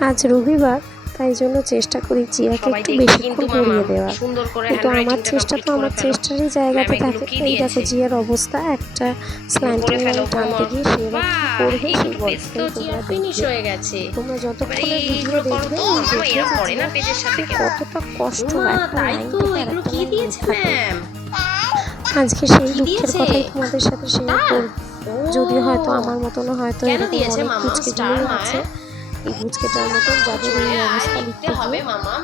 আজ রবিবার তাই জন্য চেষ্টা করি জিয়াকে একটু বেশিক্ষণ পড়িয়ে দেওয়া কিন্তু আমার চেষ্টা তো আমার চেষ্টারই জায়গাতে থাকে। এই দেখো জিয়ার অবস্থা একটা স্ল্যান্টিং লাইন টানতে গিয়ে সে এবার কি করবে সেই জিয়ার তোমরা যতক্ষণে ভিডিও দেখবে কতটা কষ্ট একটা লাইন কি দিয়েছে আজকে সেই দুঃখের? কথাই তোমাদের সাথে শেয়ার করব। যদি হয়তো আমার মতনও হয়তো এরকম দিয়েছে অনেক Star আছে। এই মতন যাদের এই অবস্থা লিখতে হবে মামা?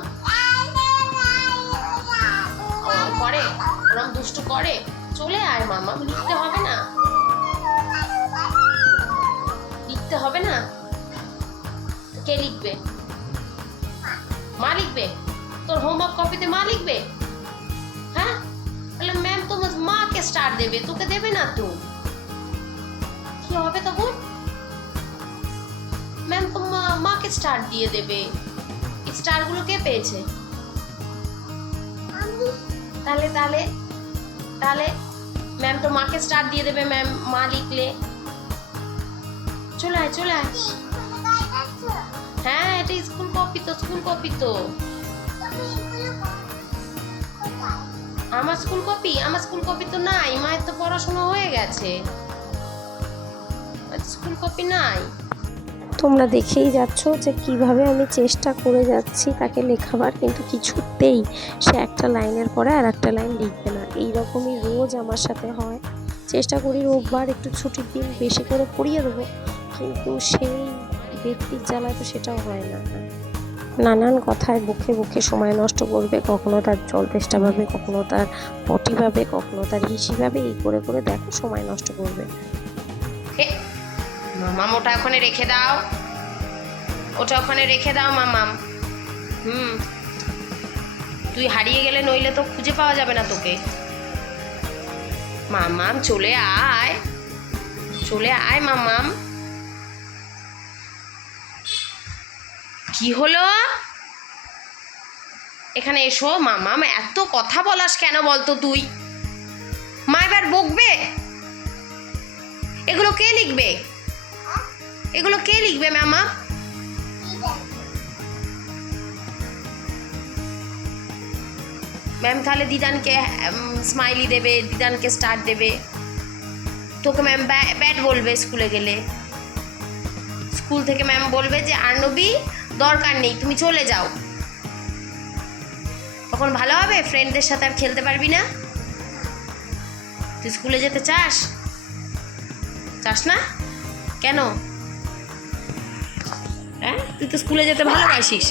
করে? ওরম দুষ্টু করে? চলে আয় মামা লিখতে হবে না। লিখতে হবে না? কে লিখবে? মা লিখবে? তোর হোমওয়ার্ক কপিতে মা লিখবে? হ্যাঁ? তাহলে ম্যাম তো মাকে স্টার দেবে তোকে দেবে না তো? কি হবে তখন? মাকে স্টার দিয়ে দেবে। স্টারগুলো কে পেয়েছে? তাহলে তাহলে তাহলে ম্যাম তো মাকে স্টার দিয়ে দেবে ম্যাম মা লিখলে। চলে আয় চলে আয়। হ্যাঁ এটা স্কুল কপি তো স্কুল কপি তো। আমার স্কুল কপি আমার স্কুল কপি তো নাই। মায়ের তো পড়াশোনা হয়ে গেছে। স্কুল কপি নাই। তোমরা দেখেই যাচ্ছ যে কীভাবে আমি চেষ্টা করে যাচ্ছি তাকে লেখাবার, কিন্তু কিছুতেই সে একটা লাইনের পরে আর একটা লাইন লিখবে না। এই রকমই রোজ আমার সাথে হয়। চেষ্টা করি রোববার একটু ছুটির দিন বেশি করে পড়িয়ে দেবো, কিন্তু সেই ব্যক্তির জ্বালায় তো সেটাও হয় না। নানান কথায় বুকে বুকে সময় নষ্ট করবে, কখনো তার জল তেষ্টা পাবে কখনো তার পটি পাবে কখনো তার হিসি পাবে এই করে করে দেখো সময় নষ্ট করবে। মামাম ওটা ওখানে রেখে দাও। ওটা ওখানে রেখে দাও মামাম হুম। তুই হারিয়ে গেলে নইলে তো খুঁজে পাওয়া যাবে না তোকে। মামাম চলে আয়। চলে আয় মামাম কি হলো? এখানে এসো মামাম এত কথা বলাস কেন বলতো তুই? মা এবার বকবে? এগুলো কে লিখবে? এগুলো কে লিখবে ম্যামা ম্যাম তাহলে দিদানকে স্মাইলি দেবে, দিদানকে স্টার দেবে। তোকে ম্যাম ব্যাট বলবে স্কুলে গেলে। স্কুল থেকে ম্যাম বলবে যে আর্নবী দরকার নেই, তুমি চলে যাও। তখন ভালো হবে ফ্রেন্ডদের সাথে আর খেলতে পারবি না। তুই স্কুলে যেতে চাস? চাস না? কেন? তুই তো স্কুলে যেতে ভালোবাসিস।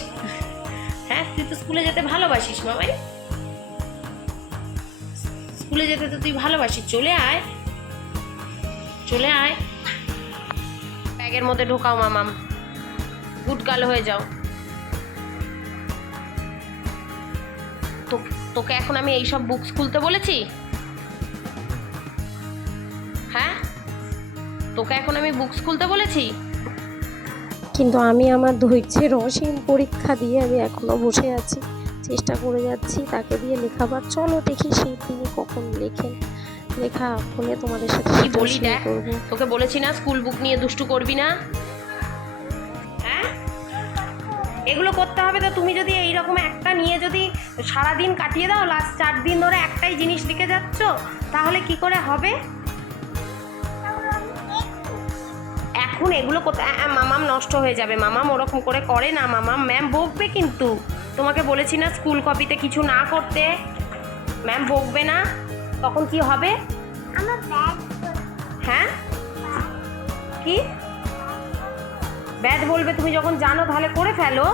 হ্যাঁ তুই তো স্কুলে যেতে ভালোবাসিস মামাই। স্কুলে যেতে তো তুই ভালোবাসিস। চলে আয়। চলে আয়। ব্যাগের মধ্যে ঢোকাও মামাম গার্ল হয়ে যাও। তোকে এখন আমি এইসব বুকস খুলতে বলেছি? হ্যাঁ? তোকে এখন আমি বুকস খুলতে বলেছি? কিন্তু আমি আমার ধৈর্যের অসীম পরীক্ষা দিয়ে আমি এখনও বসে আছি চেষ্টা করে যাচ্ছি তাকে দিয়ে লেখাবার। চলো দেখি সেই তিনি কখন লেখেন। লেখা ফোনে তোমাদের সাথে কি বলি দেখ তোকে বলেছি না স্কুল বুক নিয়ে দুষ্টু করবি না। হ্যাঁ? এগুলো করতে হবে তো তুমি যদি এই রকম একটা নিয়ে যদি সারাদিন কাটিয়ে দাও লাস্ট চার দিন ধরে একটাই জিনিস লিখে যাচ্ছ তাহলে কি করে হবে? এখন এগুলো আ, মামাম নষ্ট হয়ে যাবে। মামাম ওরকম করে করে না মামাম। ম্যাম বকবে কিন্তু। তোমাকে বলেছি না স্কুল কপিতে কিছু না করতে। ম্যাম বকবে না। তখন কি হবে? হ্যাঁ? কি? ব্যাট বলবে তুমি যখন জানো তাহলে করে ফেলো।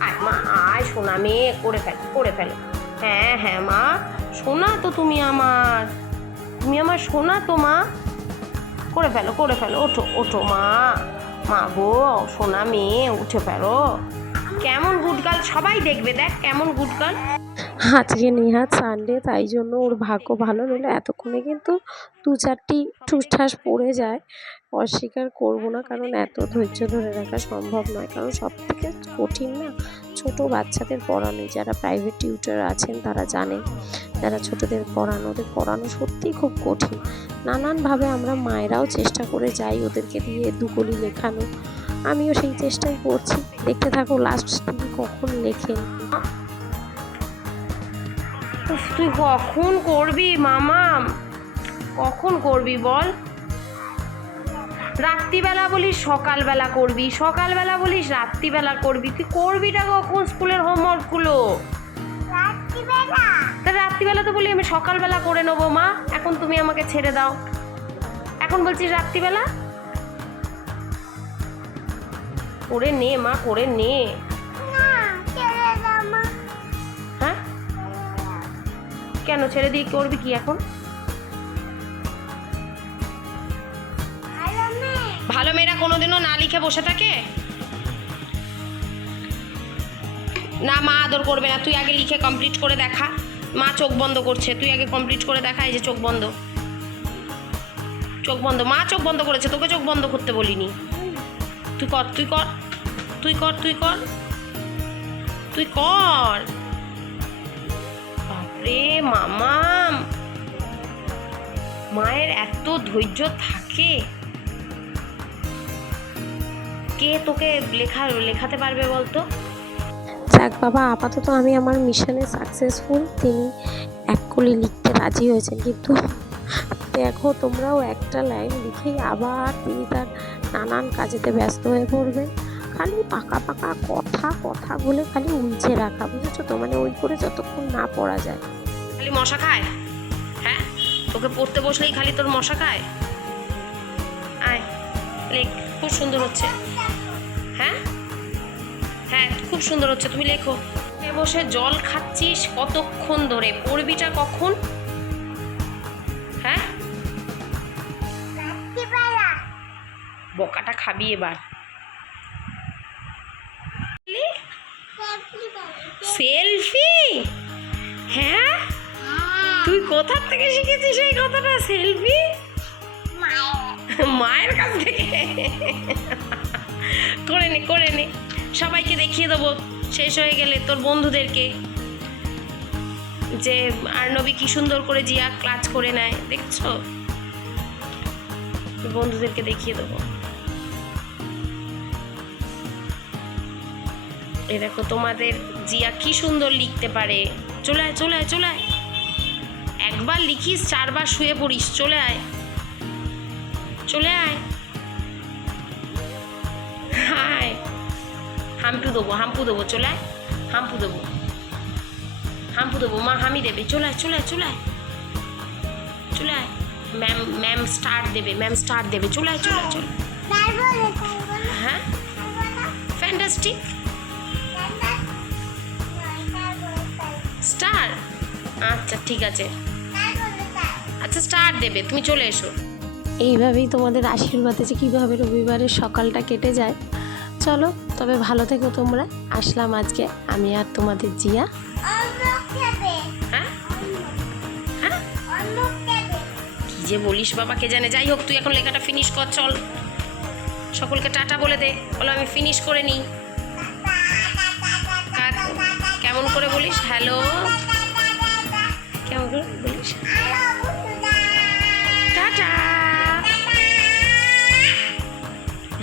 আয় মা আয় সোনা মেয়ে করে ফেল করে ফেলো। হ্যাঁ হ্যাঁ মা। সোনা তো তুমি আমার। তুমি আমার সোনা তো মা। করে ফেলো করে ফেলো। ওঠো ওঠো মা। মা গো, সোনা মেয়ে, উঠে ফেলো। কেমন গুডগাল সবাই দেখবে, দেখ কেমন গুডগাল আজকে নেহাত সানডে তাই জন্য ওর ভাগ্য ভালো নইলে এতক্ষণে কিন্তু দু চারটি ঠুসঠাস পড়ে যায়। অস্বীকার করব না, কারণ এত ধৈর্য ধরে রাখা সম্ভব নয়। কারণ সব থেকে কঠিন না ছোট বাচ্চাদের পড়ানো যারা প্রাইভেট টিউটার আছেন তারা জানেন, যারা ছোটদের পড়ানো, ওদের পড়ানো সত্যিই খুব কঠিন। নানানভাবে আমরা মায়েরাও চেষ্টা করে যাই ওদেরকে দিয়ে দুকলি লেখানো। আমিও সেই চেষ্টাই করছি। দেখতে থাকো লাস্ট তিনি কখন লেখেন? তুই কখন করবি মামা? কখন করবি বল? রাত্রিবেলা বলিস সকালবেলা করবি সকালবেলা বলিস রাত্রিবেলা করবি। তুই করবিটা কখন স্কুলের হোমওয়ার্কগুলো তা রাত্রিবেলা তো বলি আমি সকালবেলা করে নেব মা এখন তুমি আমাকে ছেড়ে দাও। এখন বলছিস রাত্রিবেলা? করে নে মা করে নে। হ্যাঁ? কেন ছেড়ে দিয়ে করবি কি এখন? ভালো মেয়েরা কোনোদিনও না লিখে বসে থাকে? না, মা আদর করবে না। তুই আগে লিখে কমপ্লিট করে দেখা। মা চোখ বন্ধ করছে। তুই আগে কমপ্লিট করে দেখা এই যে চোখ বন্ধ। চোখ বন্ধ। মা চোখ বন্ধ করেছে। তোকে চোখ বন্ধ করতে বলিনি। তুই কর তুই কর তুই কর তুই কর। তুই কর। বাপরে, মামাম। মায়ের এত ধৈর্য থাকে। কে তোকে লেখা লেখাতে পারবে বলতো? যাক বাবা আপাতত আমি আমার মিশনে সাকসেসফুল তিনি এক কলি লিখতে রাজি হয়েছেন কিন্তু দেখো তোমরাও একটা লাইন লিখেই আবার তিনি তার নানান কাজেতে ব্যস্ত হয়ে পড়বেন। খালি পাকা পাকা কথা কথা বলে খালি উলঝে রাখা বুঝেছ তো? মানে ওই করে যতক্ষণ না পড়া যায়। খালি মশা খায়? হ্যাঁ? তোকে পড়তে বসলেই খালি তোর মশা খায়? আয় লেখ খুব সুন্দর হচ্ছে। হ্যাঁ? হ্যাঁ খুব সুন্দর হচ্ছে তুমি লেখো। বসে জল খাচ্ছিস কতক্ষণ ধরে? পড়বিটা কখন? হ্যাঁ? বকাটা খাবি এবার। সেলফি? হ্যাঁ? তুই কোথার থেকে শিখেছিস এই কথাটা? সেলফি? মায়ের কাছ থেকে? করে নে করে নে। সবাইকে দেখিয়ে দেবো, শেষ হয়ে গেলে তোর বন্ধুদেরকে। যে আর্নবী কি সুন্দর করে জিয়া ক্লাচ করে নেয়, দেখছ? বন্ধুদেরকে দেখিয়ে দেবো। এ দেখো তোমাদের জিয়া কি সুন্দর লিখতে পারে। চলে আয় চলে আয় চলে আয়। একবার লিখিস, চারবার শুয়ে পড়িস, চলে আয়। চলে আয়। হায় হাম্পু দেবো হাম্পু দেবো চলে আয় হাম্পু দেবো হাম্পু দেবো মা হামি দেবে চলে আয় চলে আয় চলে আয় চলে আয় ম্যাম ম্যাম স্টার দেবে ম্যাম স্টার দেবে চলে আয় চলে চলে হ্যাঁ ফ্যান্টাস্টিক স্টার আচ্ছা ঠিক আছে। আচ্ছা স্টার দেবে তুমি চলে এসো। এইভাবেই তোমাদের আশীর্বাদে যে কীভাবে রবিবারের সকালটা কেটে যায়। চলো, তবে ভালো থেকো তোমরা। আসলাম আজকে আমি আর তোমাদের জিয়া। হ্যাঁ? হ্যাঁ? যে বলিস বাবা, কে জানে? যাই হোক, তুই এখন লেখাটা ফিনিশ কর, চল। সকলকে টাটা বলে দে। বলো, আমি ফিনিশ করে নিই। কেমন করে বলিস? হ্যালো? কেমন করে বলিস?